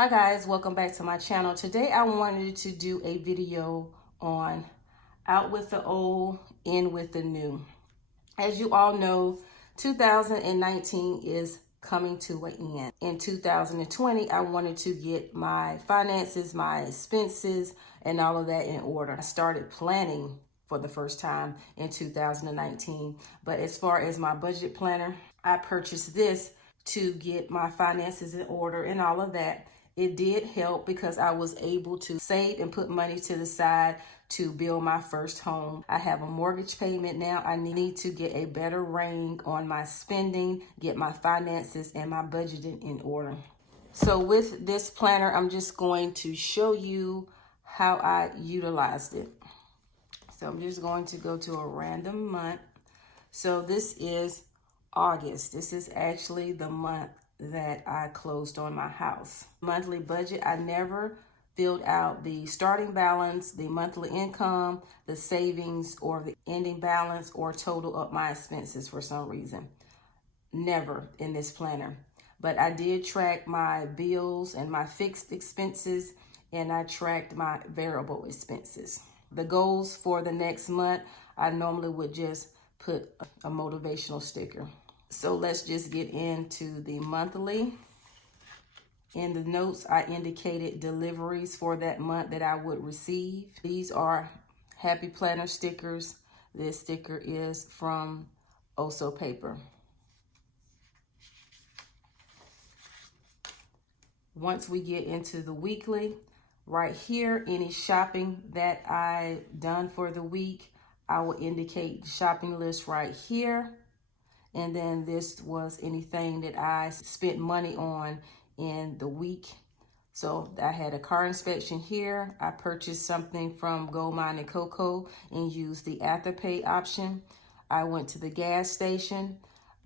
Hi guys, welcome back to my channel. Today I wanted to do a video on out with the old, in with the new. As you all know, 2019 is coming to an end. In 2020, I wanted to get my finances, my expenses, and all of that in order. I started planning for the first time in 2019. But as far as my budget planner, I purchased this to get my finances in order and all of that. It did help because I was able to save and put money to the side to build my first home. I have a mortgage payment now. I need to get a better rein on my spending, get my finances and my budgeting in order. So with this planner, I'm just going to show you how I utilized it. So I'm just going to go to a random month. So this is August. This is actually the month that I closed on my house. Monthly budget, I never filled out the starting balance, the monthly income, the savings, or the ending balance, or total of my expenses for some reason. Never in this planner. But I did track my bills and my fixed expenses, and I tracked my variable expenses. The goals for the next month, I normally would just put a motivational sticker. So let's just get into the monthly. In the notes, I indicated deliveries for that month that I would receive. These are Happy Planner stickers. This sticker is from Oso Paper. Once we get into the weekly, right here, any shopping that I done for the week, I will indicate the shopping list right here. And then this was anything that I spent money on in the week. So I had a car inspection here. I purchased something from Gold Mine and Cocoa and used the Afterpay option. I went to the gas station.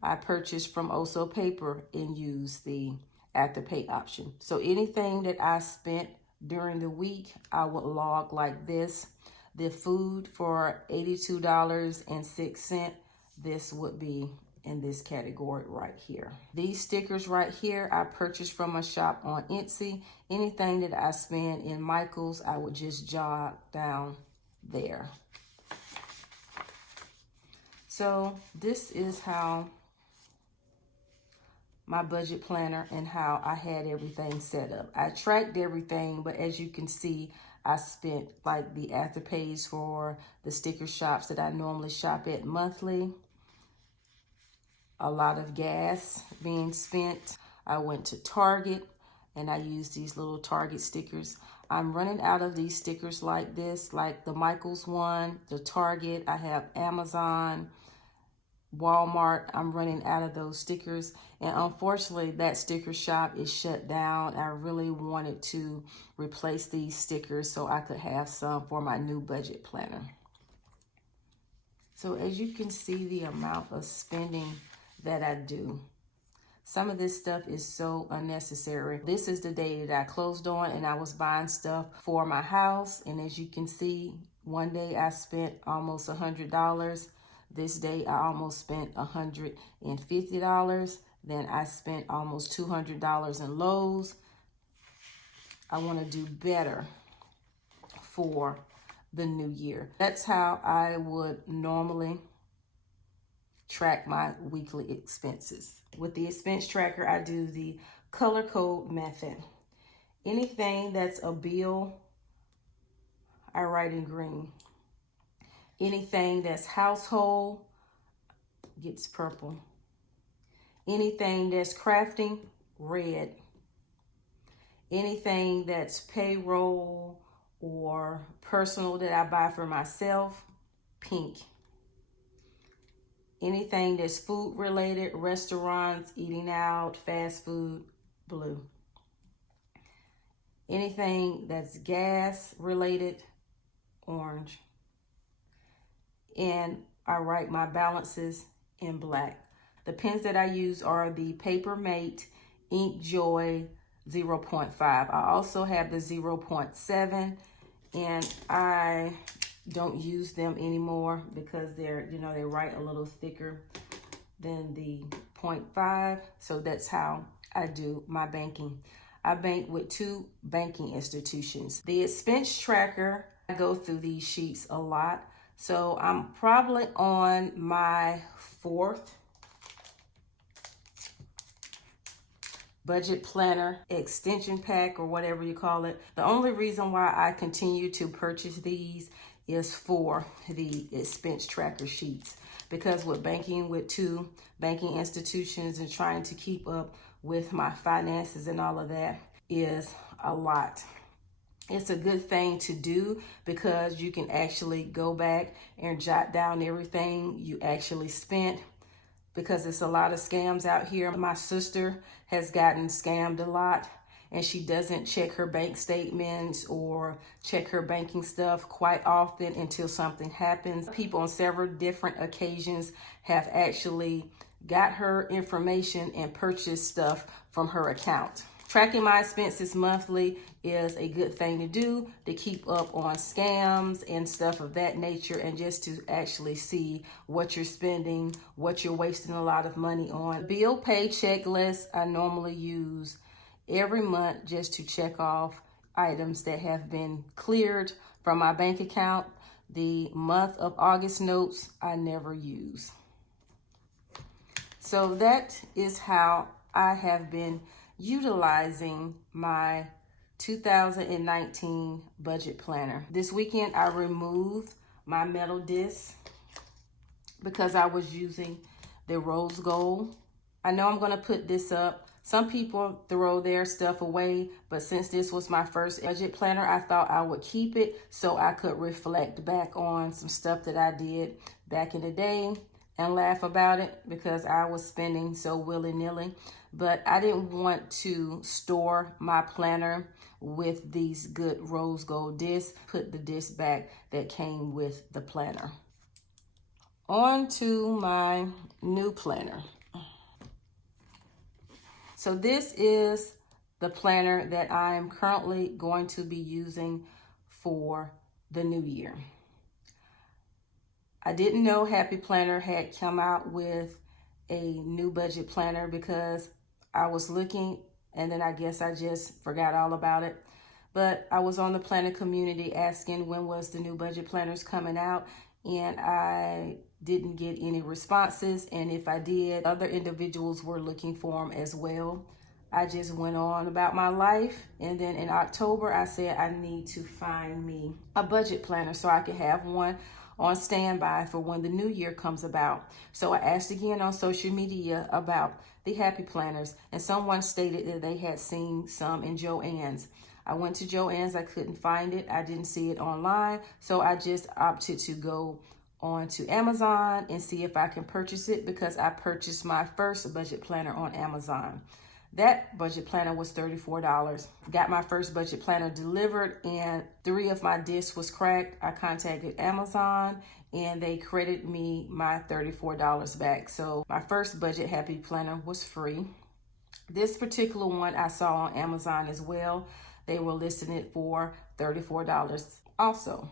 I purchased from Oso Paper and used the Afterpay option. So anything that I spent during the week, I would log like this. The food for $82.06, this would be in this category right here. These stickers right here, I purchased from a shop on Etsy. Anything that I spend in Michael's, I would just jot down there. So this is how my budget planner and how I had everything set up. I tracked everything, but as you can see, I spent like the Afterpays for the sticker shops that I normally shop at monthly. A lot of gas being spent. I went to Target and I used these little Target stickers. I'm running out of these stickers like this, like the Michaels one, the Target. I have Amazon, Walmart. I'm running out of those stickers. And unfortunately, that sticker shop is shut down. I really wanted to replace these stickers so I could have some for my new budget planner. So as you can see, the amount of spending that I do. Some of this stuff is so unnecessary. This is the day that I closed on and I was buying stuff for my house. And as you can see, one day I spent almost $100. This day I almost spent $150. Then I spent almost $200 in Lowe's. I want to do better for the new year. That's how I would normally track my weekly expenses. With the expense tracker, I do the color code method. Anything that's a bill, I write in green. Anything that's household gets purple. Anything that's crafting, red. Anything that's payroll or personal that I buy for myself, pink. Anything that's food related, restaurants, eating out, fast food, blue. Anything that's gas related, orange. And I write my balances in black. The pens that I use are the Paper Mate Ink Joy 0.5. I also have the 0.7, and I don't use them anymore because they're, they write a little thicker than the 0.5. So that's how I do my banking. I bank with 2 banking institutions. The expense tracker, I go through these sheets a lot. So I'm probably on my 4th budget planner extension pack, or whatever you call it. The only reason why I continue to purchase these is for the expense tracker sheets, because with banking with 2 banking institutions and trying to keep up with my finances and all of that is a lot. It's a good thing to do because you can actually go back and jot down everything you actually spent, because it's a lot of scams out here. My sister has gotten scammed a lot, and she doesn't check her bank statements or check her banking stuff quite often until something happens. People on several different occasions have actually got her information and purchased stuff from her account. Tracking my expenses monthly is a good thing to do to keep up on scams and stuff of that nature, and just to actually see what you're spending, what you're wasting a lot of money on. Bill pay checklist I normally use every month just to check off items that have been cleared from my bank account. The month of August notes I never use. So that is how I have been utilizing my 2019 budget planner. This weekend I removed my metal disc because I was using the rose gold. I know I'm going to put this up. Some people throw their stuff away, but since this was my first budget planner, I thought I would keep it so I could reflect back on some stuff that I did back in the day and laugh about it, because I was spending so willy-nilly. But I didn't want to store my planner with these good rose gold discs. Put the disc back that came with the planner. On to my new planner. So this is the planner that I'm currently going to be using for the new year. I didn't know Happy Planner had come out with a new budget planner, because I was looking and then I guess I just forgot all about it. But I was on the planner community asking when was the new budget planners coming out, and I didn't get any responses. And if I did, other individuals were looking for them as well. I just went on about my life, and then in October I said I need to find me a budget planner so I could have one on standby for when the new year comes about. So I asked again on social media about the Happy Planners, and someone stated that they had seen some in Joann's. I went to Joann's, I couldn't find it. I didn't see it online, so I just opted to go on to Amazon and see if I can purchase it, because I purchased my first budget planner on Amazon. That budget planner was $34. Got my first budget planner delivered, and 3 of my discs was cracked. I contacted Amazon and they credited me my $34 back. So my first budget Happy Planner was free. This particular one I saw on Amazon as well. They were listing it for $34 also.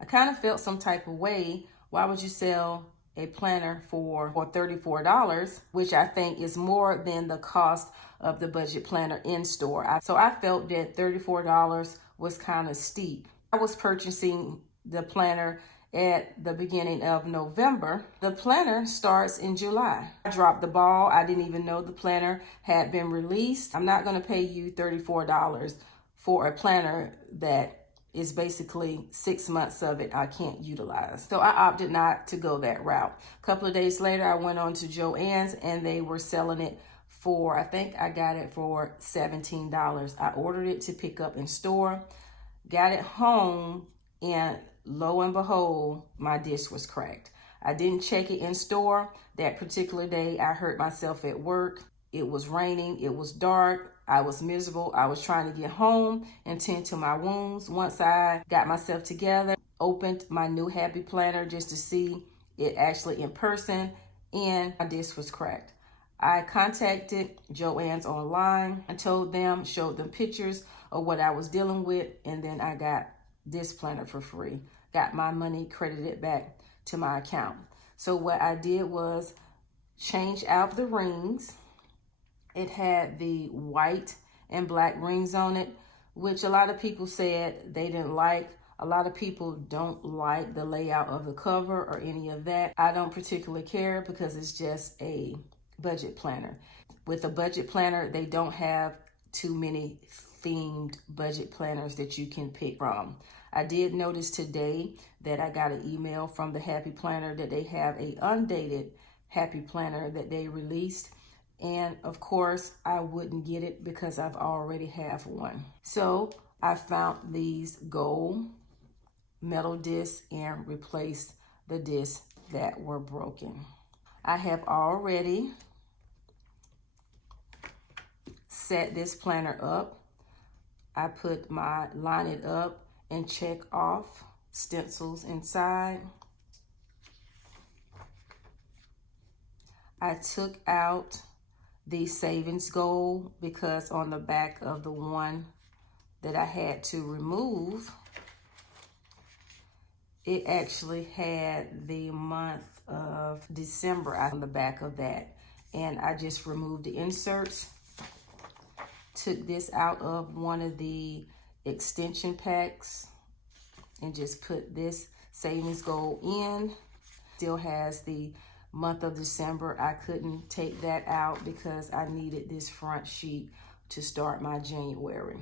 I kind of felt some type of way. Why would you sell a planner for $34, which I think is more than the cost of the budget planner in store? So I felt that $34 was kind of steep. I was purchasing the planner at the beginning of November. The planner starts in July. I dropped the ball. I didn't even know the planner had been released. I'm not going to pay you $34 for a planner that is basically 6 months of it I can't utilize. So I opted not to go that route. A couple of days later, I went on to Joann's and they were selling it for, I think I got it for $17. I ordered it to pick up in store, got it home, and lo and behold, my disc was cracked. I didn't check it in store. That particular day, I hurt myself at work. It was raining, it was dark, I was miserable. I was trying to get home and tend to my wounds. Once I got myself together, opened my new Happy Planner just to see it actually in person, and my disc was cracked. I contacted Joann's online and told them, showed them pictures of what I was dealing with, and then I got this planner for free. Got my money credited back to my account. So what I did was change out the rings. It had the white and black rings on it, which a lot of people said they didn't like. A lot of people don't like the layout of the cover or any of that. I don't particularly care because it's just a budget planner. With a budget planner, they don't have too many themed budget planners that you can pick from. I did notice today that I got an email from the Happy Planner that they have a undated Happy Planner that they released. And of course, I wouldn't get it because I've already have one. So I found these gold metal discs and replaced the discs that were broken. I have already set this planner up. I put my line it up and check off stencils inside. I took out the savings goal because on the back of the one that I had to remove, it actually had the month of December on the back of that. And I just removed the inserts, took this out of one of the extension packs and just put this savings goal in. Still has the month of December. I couldn't take that out because I needed this front sheet to start my January.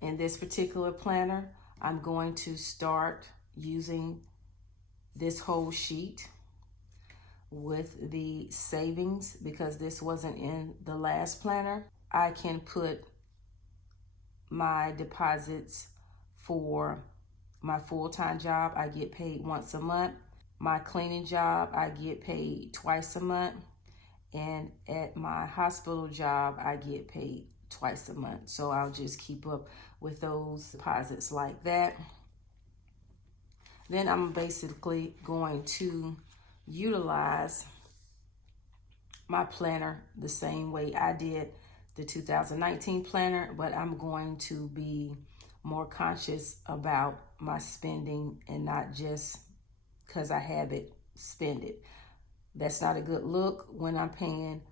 In this particular planner, I'm going to start using this whole sheet with the savings because this wasn't in the last planner. I can put my deposits for my full-time job. I get paid once a month. My cleaning job, I get paid twice a month. And at my hospital job, I get paid twice a month. So I'll just keep up with those deposits like that. Then I'm basically going to utilize my planner the same way I did the 2019 planner, but I'm going to be more conscious about my spending and not just because I have it, spend it. That's not a good look when I'm paying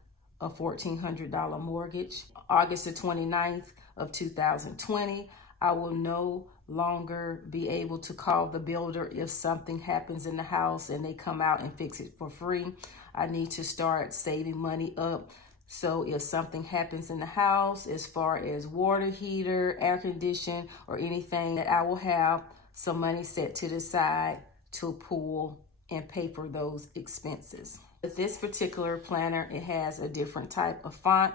a $1,400 mortgage. August the 29th of 2020, I will no longer be able to call the builder if something happens in the house and they come out and fix it for free. I need to start saving money up. So if something happens in the house, as far as water heater, air condition, or anything, that I will have some money set to the side to pull and pay for those expenses. With this particular planner, it has a different type of font.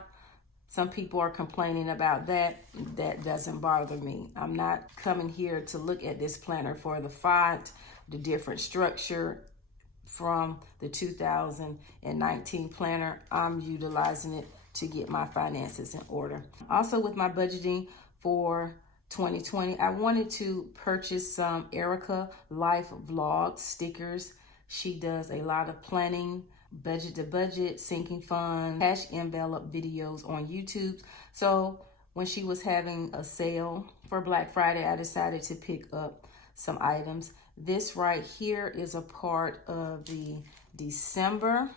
Some people are complaining about that. That doesn't bother me. I'm not coming here to look at this planner for the font, the different structure from the 2019 planner. I'm utilizing it to get my finances in order. Also with my budgeting for 2020, I wanted to purchase some Erica Life Vlog stickers. She does a lot of planning, budget to budget, sinking funds, cash envelope videos on YouTube. So when she was having a sale for Black Friday, I decided to pick up some items. This right here is a part of the December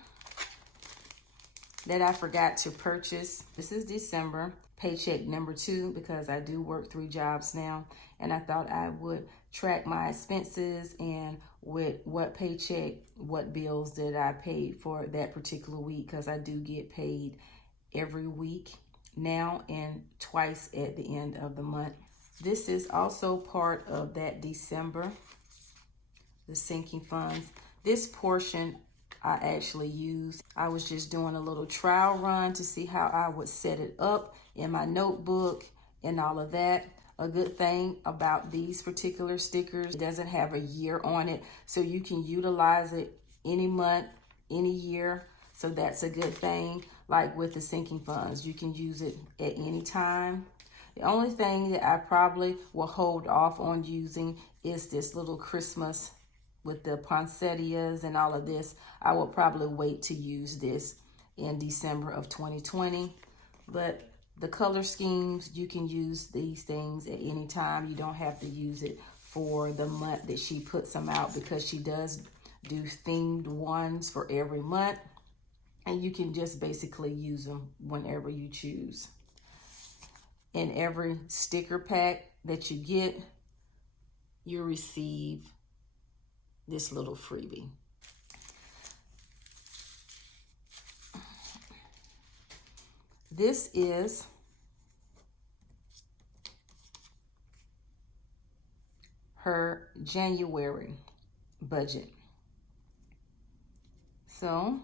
that I forgot to purchase. This is December paycheck number 2 because I do work 3 jobs now, and I thought I would track my expenses and with what paycheck, what bills did I pay for that particular week, because I do get paid every week now and twice at the end of the month. This is also part of that December, the sinking funds. This portion I actually used. I was just doing a little trial run to see how I would set it up in my notebook and all of that. A good thing about these particular stickers, it doesn't have a year on it, so you can utilize it any month, any year. So that's a good thing. Like with the sinking funds, you can use it at any time. The only thing that I probably will hold off on using is this little Christmas with the poinsettias and all of this. I will probably wait to use this in December of 2020. But the color schemes, you can use these things at any time. You don't have to use it for the month that she puts them out, because she does do themed ones for every month. And you can just basically use them whenever you choose. in every sticker pack that you get, you'll receive this little freebie. This is her January budget. So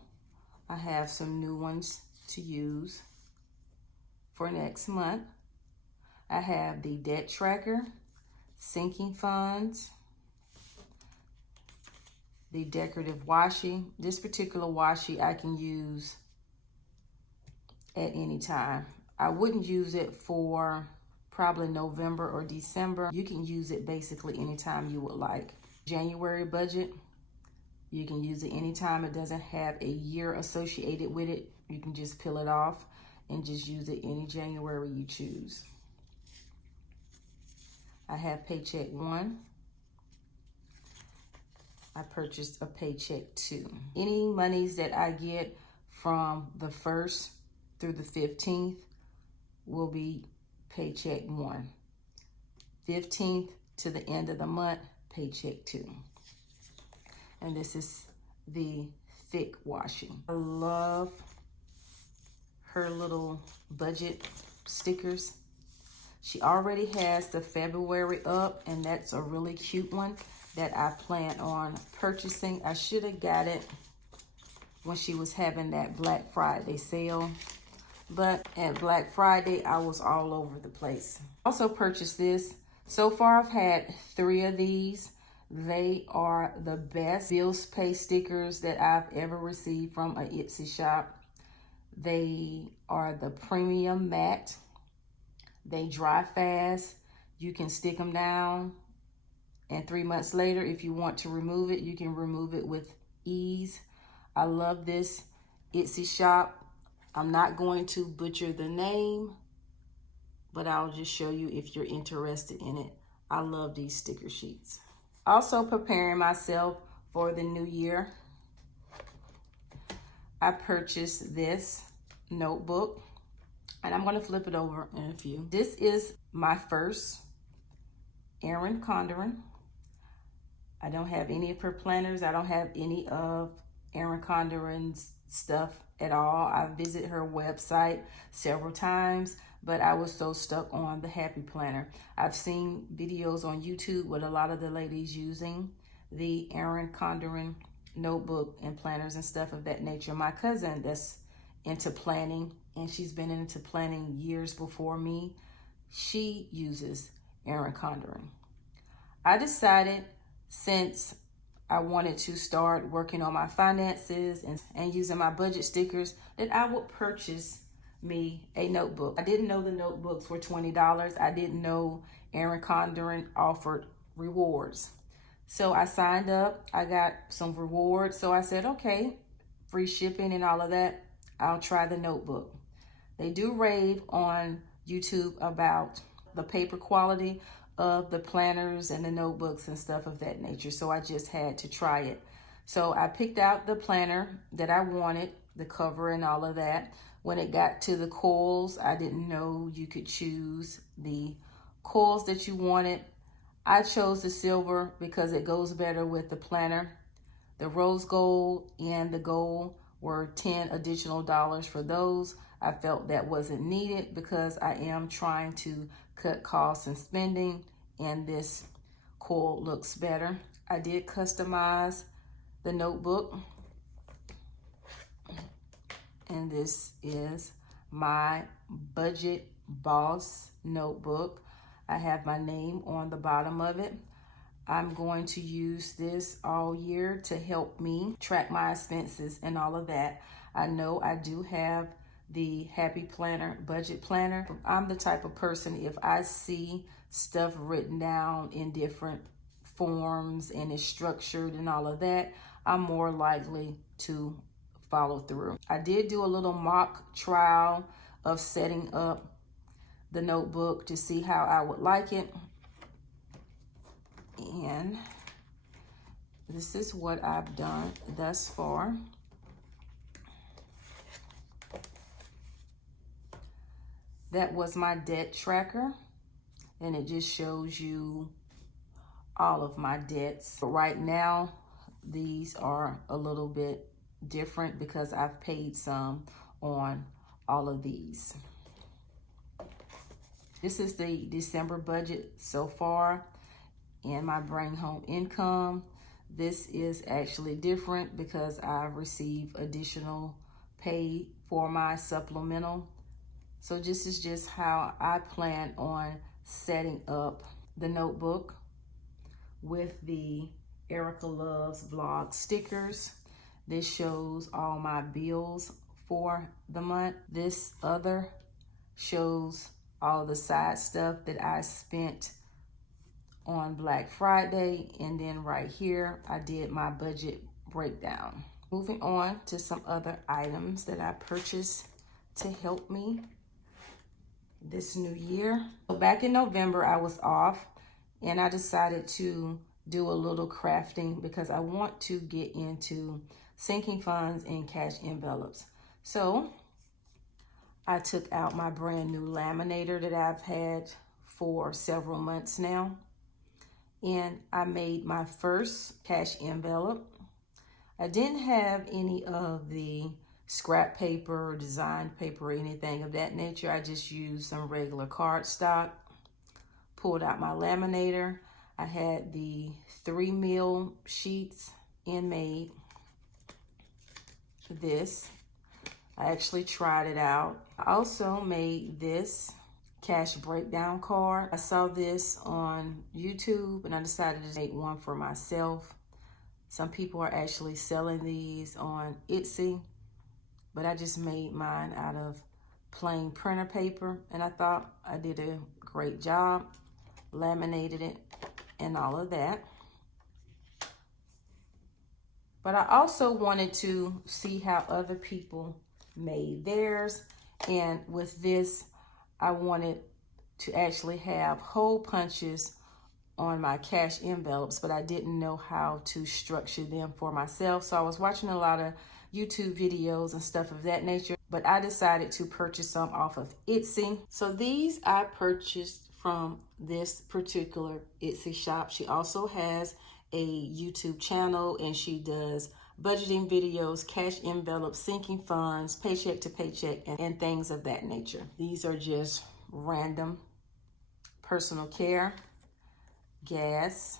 I have some new ones to use for next month. I have the debt tracker, sinking funds, the decorative washi. This particular washi I can use at any time. I wouldn't use it for probably November or December. You can use it basically anytime you would like. January budget, you can use it anytime. It doesn't have a year associated with it. You can just peel it off and just use it any January you choose. I have paycheck 1. I purchased a paycheck 2. Any monies that I get from the 1st through the 15th will be paycheck 1. 15th to the end of the month, paycheck 2. And this is the thick washi. I love her little budget stickers. She already has the February up, and that's a really cute one that I plan on purchasing. I should have got it when she was having that Black Friday sale, but at Black Friday, I was all over the place. Also purchased this. So far, I've had 3 of these. They are the best bills pay stickers that I've ever received from a Etsy shop. They are the premium matte. They dry fast. You can stick them down, and 3 months later, if you want to remove it, you can remove it with ease. I love this Etsy shop. I'm not going to butcher the name, but I'll just show you if you're interested in it. I love these sticker sheets. Also preparing myself for the new year, I purchased this notebook, and I'm going to flip it over in a few. This is my first Erin Condren. I don't have any of her planners. I don't have any of Erin Condren's stuff at all. I visited her website several times, but I was so stuck on the Happy Planner. I've seen videos on YouTube with a lot of the ladies using the Erin Condren notebook and planners and stuff of that nature. My cousin that's into planning, and she's been into planning years before me, she uses Erin Condren. I decided, since I wanted to start working on my finances and using my budget stickers, that I would purchase me a notebook. I didn't know the notebooks were $20. I didn't know Erin Condren offered rewards. So I signed up. I got some rewards. So I said, okay, free shipping and all of that, I'll try the notebook. They do rave on YouTube about the paper quality of the planners and the notebooks and stuff of that nature. So I just had to try it. So I picked out the planner that I wanted, the cover and all of that. When it got to the coils, I didn't know you could choose the coils that you wanted. I chose the silver because it goes better with the planner. The rose gold and the gold were $10 additional for those. I felt that wasn't needed because I am trying to cut costs and spending, and this coil looks better. I did customize the notebook, and this is my Budget Boss notebook. I have my name on the bottom of it. I'm going to use this all year to help me track my expenses and all of that. I know I do have the Happy Planner, Budget Planner. I'm the type of person, if I see stuff written down in different forms and it's structured and all of that, I'm more likely to follow through. I did do a little mock trial of setting up the notebook to see how I would like it. And this is what I've done thus far. That was my debt tracker, and it just shows you all of my debts. But right now, these are a little bit different because I've paid some on all of these. This is the December budget so far, and my bring home income. This is actually different because I receive additional pay for my supplemental. So this is just how I plan on setting up the notebook with the Erica Loves Vlog stickers. This shows all my bills for the month. This other shows all the side stuff that I spent on Black Friday. And then right here, I did my budget breakdown. Moving on to some other items that I purchased to help me this new year. So back in November, I was off and I decided to do a little crafting because I want to get into sinking funds and cash envelopes. So I took out my brand new laminator that I've had for several months now, and I made my first cash envelope. I didn't have any of the scrap paper or design paper or anything of that nature. I just used some regular cardstock. Pulled out my laminator. I had the 3 mil sheets and made this. I actually tried it out. I also made this cash breakdown card. I saw this on YouTube and I decided to make one for myself. Some people are actually selling these on Etsy, but I just made mine out of plain printer paper, and I thought I did a great job, laminated it and all of that. But I also wanted to see how other people made theirs, and with this, I wanted to actually have hole punches on my cash envelopes, but I didn't know how to structure them for myself. So I was watching a lot of YouTube videos and stuff of that nature, but I decided to purchase some off of Etsy. So these I purchased from this particular Etsy shop. She also has a YouTube channel and she does budgeting videos, cash envelopes, sinking funds, paycheck to paycheck, and things of that nature. These are just random personal care, gas,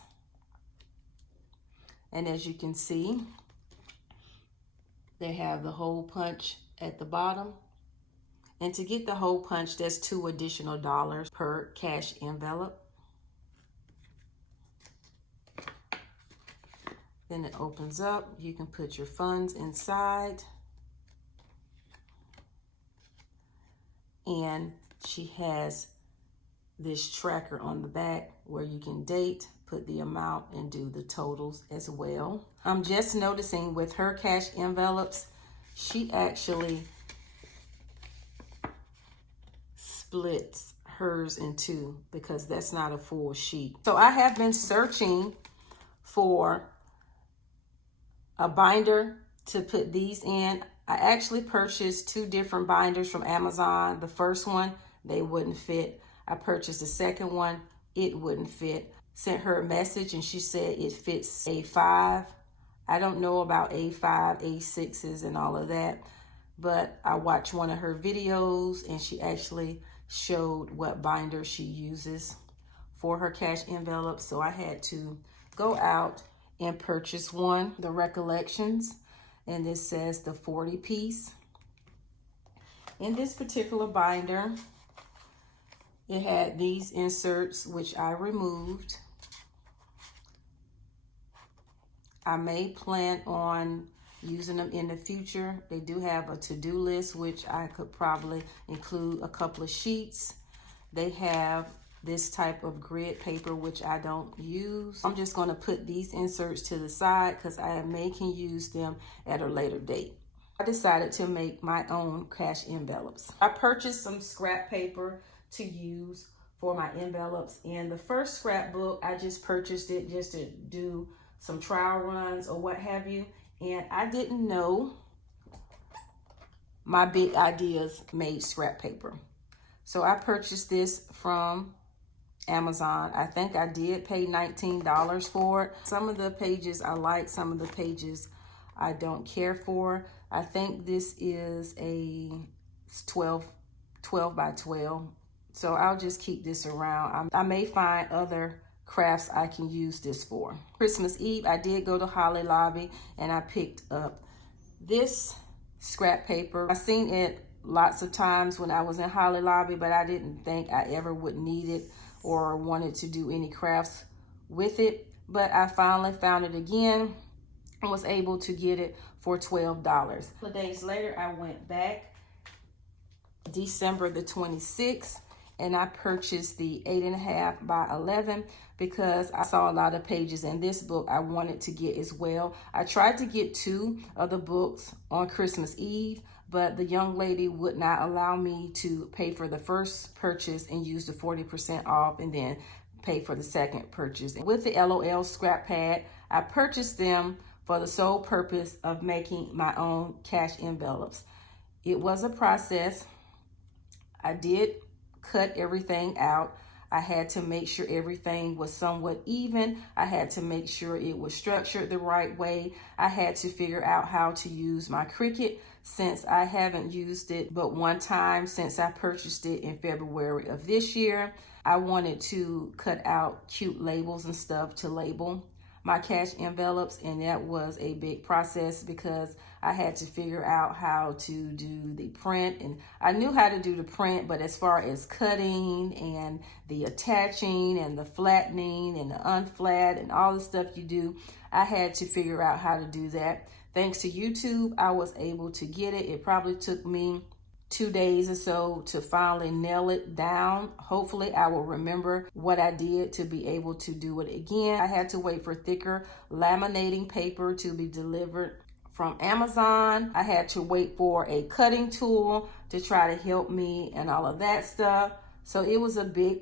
and as you can see, they have the hole punch at the bottom. And to get the hole punch, that's $2 additional per cash envelope. Then it opens up. You can put your funds inside. And she has this tracker on the back where you can date, put the amount, and do the totals as well. I'm just noticing with her cash envelopes, she actually splits hers in two because that's not a full sheet. So I have been searching for a binder to put these in. I actually purchased 2 different binders from Amazon. The first one, they wouldn't fit. I purchased the second one, it wouldn't fit. Sent her a message and she said it fits A5. I don't know about A5, A6s and all of that, but I watched one of her videos and she actually showed what binder she uses for her cash envelopes. So I had to go out and purchase one, the Recollections, and this says the 40 piece. In this particular binder, it had these inserts, which I removed. I may plan on using them in the future. They do have a to-do list, which I could probably include a couple of sheets. They have this type of grid paper, which I don't use. I'm just gonna put these inserts to the side because I may can use them at a later date. I decided to make my own cash envelopes. I purchased some scrap paper to use for my envelopes. And the first scrapbook, I just purchased it just to do some trial runs or what have you. And I didn't know my big ideas made scrap paper. So I purchased this from Amazon. I think I did pay $19 for it. Some of the pages I like, some of the pages I don't care for. I think this is a 12 by 12. So I'll just keep this around. I may find other crafts I can use this for. Christmas Eve, I did go to Hobby Lobby and I picked up this scrap paper. I seen it lots of times when I was in Hobby Lobby, but I didn't think I ever would need it or wanted to do any crafts with it. But I finally found it again and was able to get it for $12. A couple days later, I went back December the 26th and I purchased the 8.5 by 11 because I saw a lot of pages in this book I wanted to get as well. I tried to get 2 of the books on Christmas Eve, but the young lady would not allow me to pay for the first purchase and use the 40% off and then pay for the second purchase. With the LOL scrap pad, I purchased them for the sole purpose of making my own cash envelopes. It was a process. I did cut everything out. I had to make sure everything was somewhat even. I had to make sure it was structured the right way. I had to figure out how to use my Cricut since I haven't used it but one time since I purchased it in February of this year. I wanted to cut out cute labels and stuff to label my cash envelopes, and that was a big process because I had to figure out how to do the print, and I knew how to do the print, but as far as cutting and the attaching and the flattening and the unflat and all the stuff you do, I had to figure out how to do that. Thanks to YouTube, I was able to get it. It probably took me 2 days or so to finally nail it down. Hopefully I will remember what I did to be able to do it again. I had to wait for thicker laminating paper to be delivered from Amazon. I had to wait for a cutting tool to try to help me and all of that stuff. So it was a big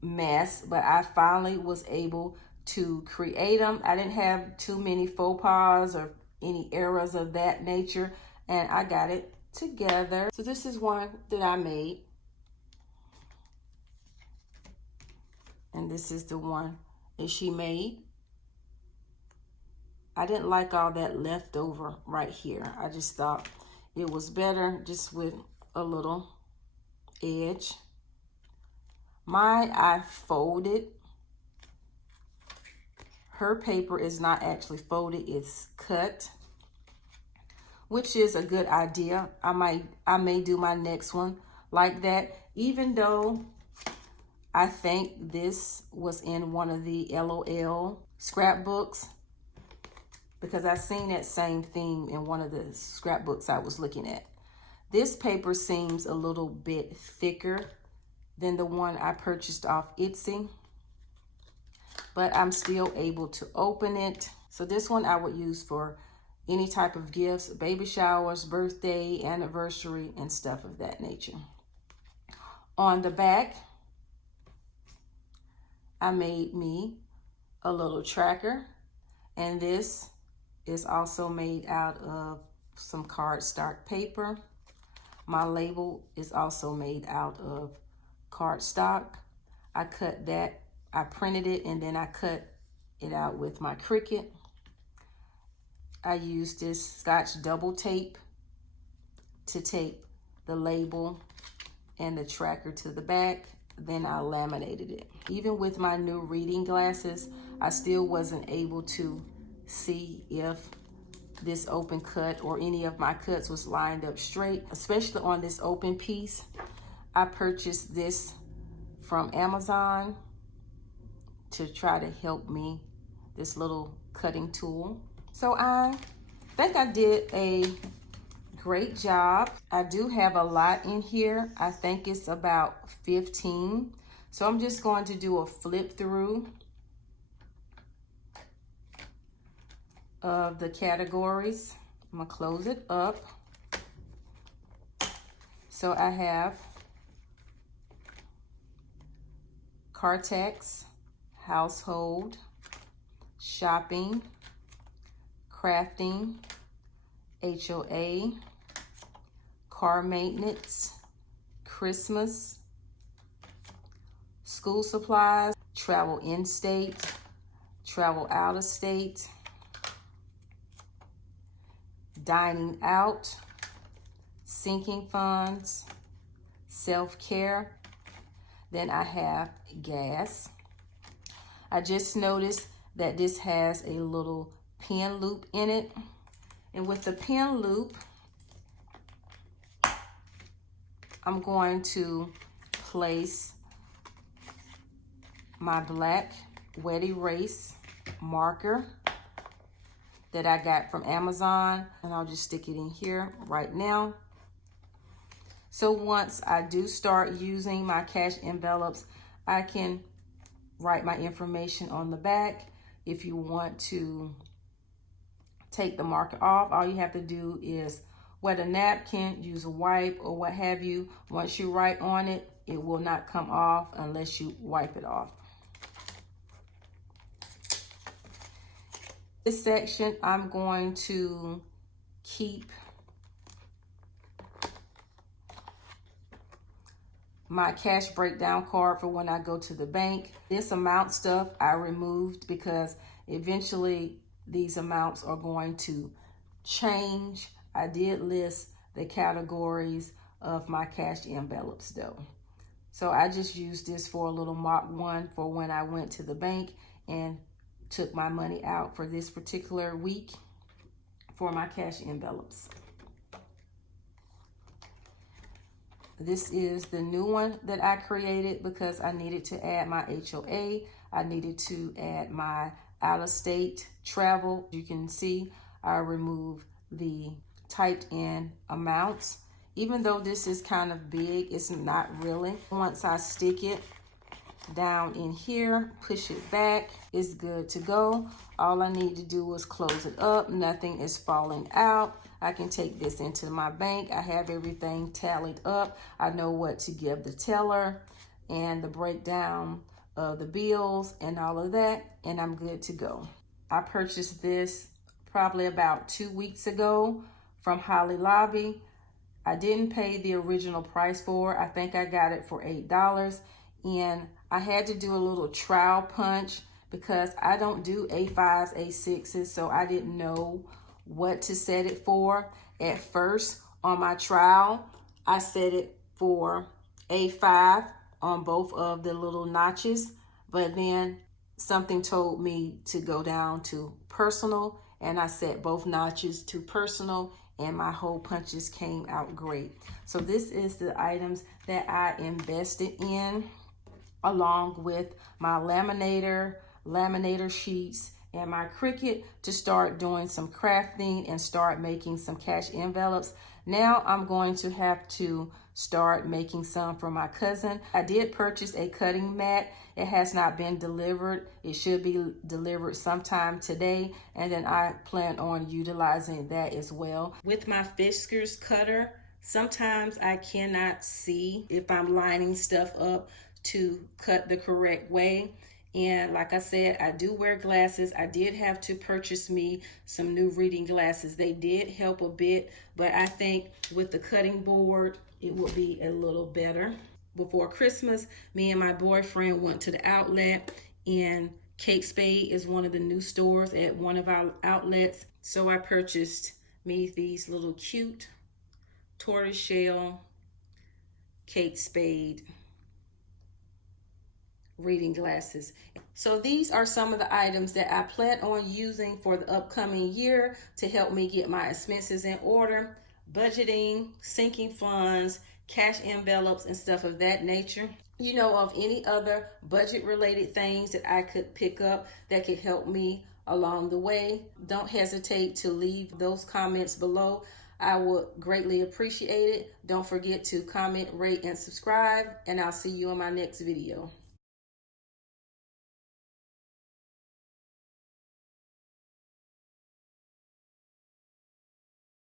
mess, but I finally was able to create them. I didn't have too many faux pas or any errors of that nature, and I got it together. So this is one that I made, and this is the one that she made. I didn't like all that leftover right here. I just thought it was better just with a little edge. Mine I folded. Her paper is not actually folded, it's cut, which is a good idea. I may do my next one like that, even though I think this was in one of the LOL scrapbooks, because I seen that same theme in one of the scrapbooks I was looking at. This paper seems a little bit thicker than the one I purchased off Etsy, but I'm still able to open it. So this one I would use for any type of gifts, baby showers, birthday, anniversary, and stuff of that nature. On the back, I made me a little tracker, and this is also made out of some cardstock paper. My label is also made out of cardstock. I cut that, I printed it, and then I cut it out with my Cricut. I used this Scotch double tape to tape the label and the tracker to the back. Then I laminated it. Even with my new reading glasses, I still wasn't able to see if this open cut or any of my cuts was lined up straight, especially on this open piece. I purchased this from Amazon to try to help me, this little cutting tool. So I think I did a great job. I do have a lot in here. I think it's about 15. So I'm just going to do a flip through of the categories. I'm gonna close it up. So I have Cartex, household, shopping, crafting, HOA, car maintenance, Christmas, school supplies, travel in-state, travel out of state, dining out, sinking funds, self-care. Then I have gas. I just noticed that this has a little pen loop in it. And with the pen loop, I'm going to place my black wet erase marker that I got from Amazon, and I'll just stick it in here right now. So once I do start using my cash envelopes, I can write my information on the back. If you want to take the marker off, all you have to do is wet a napkin, use a wipe or what have you. Once you write on it, it will not come off unless you wipe it off. This section, I'm going to keep my cash breakdown card for when I go to the bank. This amount stuff I removed because eventually these amounts are going to change. I did list the categories of my cash envelopes though. So I just used this for a little mock one for when I went to the bank and took my money out for this particular week for my cash envelopes. This is the new one that I created because I needed to add my HOA. I needed to add my out-of-state travel. You can see I removed the typed in amounts. Even though this is kind of big, it's not really. Once I stick it down in here, push it back, it's good to go. All I need to do is close it up. Nothing is falling out. I can take this into my bank. I have everything tallied up. I know what to give the teller and the breakdown of the bills and all of that, and I'm good to go. I purchased this probably about 2 weeks ago from Holly Lobby. I didn't pay the original price for it. I think I got it for $8, and I had to do a little trial punch because I don't do A5s, A6s, so I didn't know what to set it for. At first, on my trial, I set it for A5 on both of the little notches, but then something told me to go down to personal, and I set both notches to personal, and my hole punches came out great. So this is the items that I invested in, along with my laminator sheets, and my Cricut to start doing some crafting and start making some cash envelopes. Now I'm going to have to start making some for my cousin. I did purchase a cutting mat. It has not been delivered. It should be delivered sometime today, and then I plan on utilizing that as well. With my Fiskars cutter, sometimes I cannot see if I'm lining stuff up to cut the correct way. And like I said, I do wear glasses. I did have to purchase me some new reading glasses. They did help a bit, but I think with the cutting board, it will be a little better. Before Christmas, me and my boyfriend went to the outlet, and Kate Spade is one of the new stores at one of our outlets. So I purchased me these little cute tortoiseshell Kate Spade reading glasses. So these are some of the items that I plan on using for the upcoming year to help me get my expenses in order, budgeting, sinking funds, cash envelopes, and stuff of that nature. You know of any other budget related things that I could pick up that could help me along the way, don't hesitate to leave those comments below. I would greatly appreciate it. Don't forget to comment, rate, and subscribe, and I'll see you in my next video.